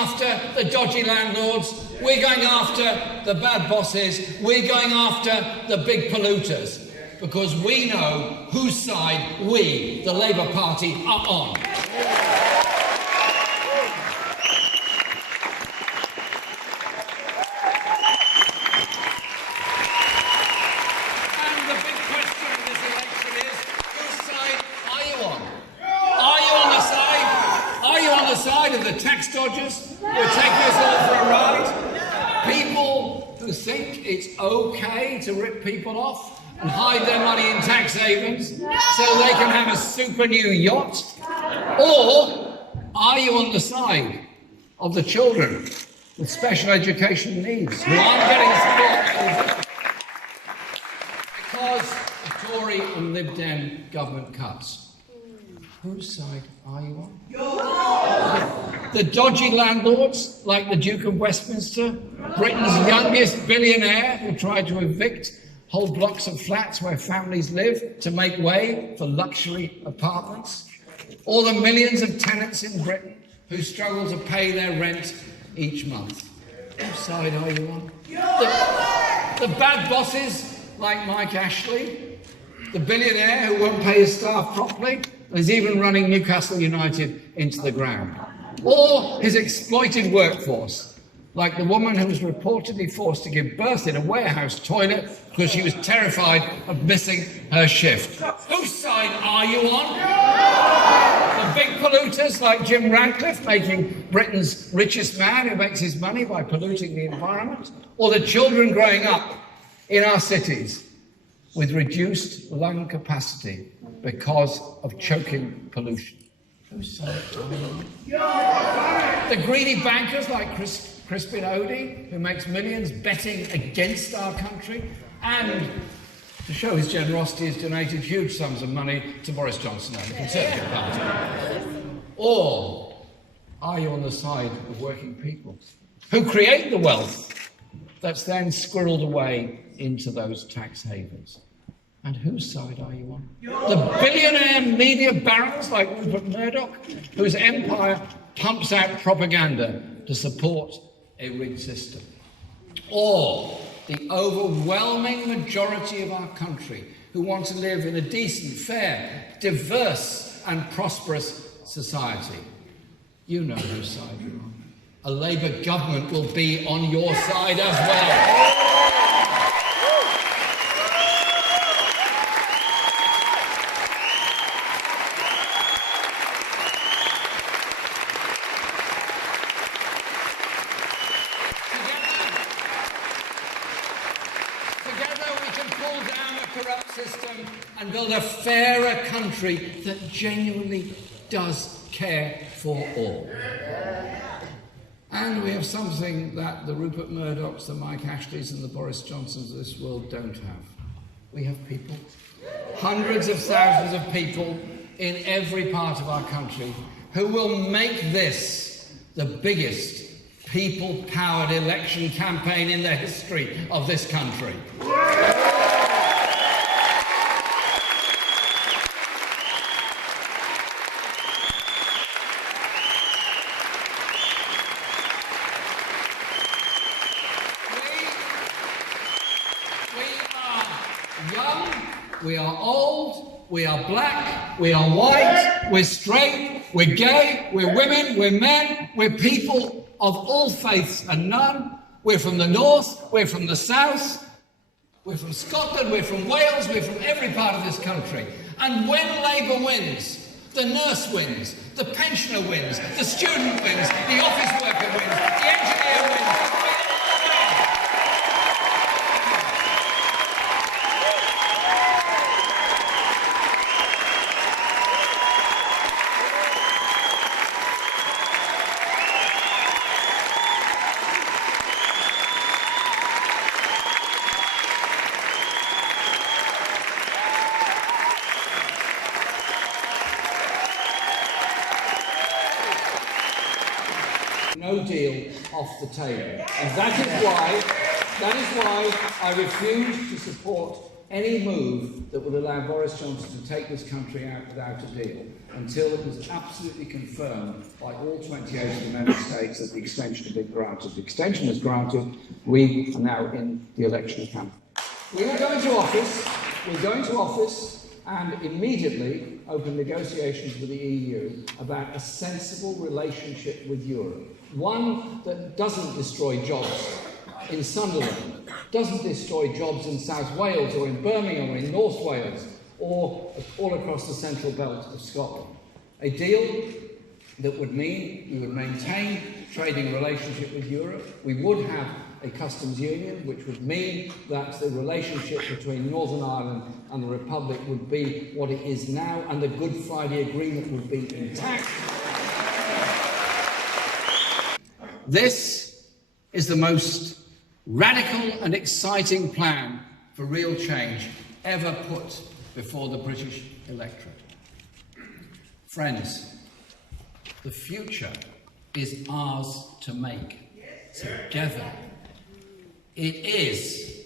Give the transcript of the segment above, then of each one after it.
after the dodgy landlords. We're going after the bad bosses. We're going after the big polluters. Because we know whose side we, the Labour Party, are on. And the big question in this election is, whose side are you on? Are you on the side of the tax dodgers who are taking us all for a ride? People who think it's okay to rip people off and hide their money in tax havens so they can have a super new yacht? Or are you on the side of the children with special education needs who aren't getting support because of Tory and Lib Dem government cuts? Whose side are you on? The dodgy landlords, like the Duke of Westminster, Britain's youngest billionaire who tried to evict whole blocks of flats where families live to make way for luxury apartments, or the millions of tenants in Britain who struggle to pay their rent each month. Whose side are you on? The bad bosses like Mike Ashley, the billionaire who won't pay his staff properly and is even running Newcastle United into the ground, or his exploited workforce, like the woman who was reportedly forced to give birth in a warehouse toilet because she was terrified of missing her shift. Whose side are you on? The big polluters like Jim Ratcliffe, making Britain's richest man who makes his money by polluting the environment, or the children growing up in our cities with reduced lung capacity because of choking pollution? Whose side are you on? The greedy bankers like Crispin Odey, who makes millions betting against our country, and to show his generosity has donated huge sums of money to Boris Johnson and the Conservative Party. Or are you on the side of working people who create the wealth that's then squirreled away into those tax havens? And whose side are you on? The billionaire media barons like Rupert Murdoch, whose empire pumps out propaganda to support a rigged system? Or the overwhelming majority of our country who want to live in a decent, fair, diverse and prosperous society? You know whose side you're on. A Labour government will be on your side as well. System and build a fairer country that genuinely does care for all. And we have something that the Rupert Murdochs, the Mike Ashleys and the Boris Johnsons of this world don't have. We have people. Hundreds of thousands of people in every part of our country who will make this the biggest people-powered election campaign in the history of this country. We are old, we are black, we are white, we're straight, we're gay, we're women, we're men, we're people of all faiths and none. We're from the north, we're from the south, we're from Scotland, we're from Wales, we're from every part of this country. And when Labour wins, the nurse wins, the pensioner wins, the student wins, the office worker wins, the engineer wins. No deal off the table. And that is why I refuse to support any move that would allow Boris Johnson to take this country out without a deal until it was absolutely confirmed by all 28 of the member states that the extension had been granted. The extension is granted. We are now in the election campaign. We are going to office. We're going to office and immediately open negotiations with the EU about a sensible relationship with Europe. One that doesn't destroy jobs in Sunderland, doesn't destroy jobs in South Wales or in Birmingham or in North Wales or all across the central belt of Scotland. A deal that would mean we would maintain trading relationship with Europe, we would have a customs union, which would mean that the relationship between Northern Ireland and the Republic would be what it is now, and the Good Friday Agreement would be intact. This is the most radical and exciting plan for real change ever put before the British electorate. Friends, the future is ours to make together. It is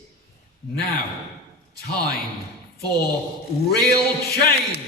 now time for real change.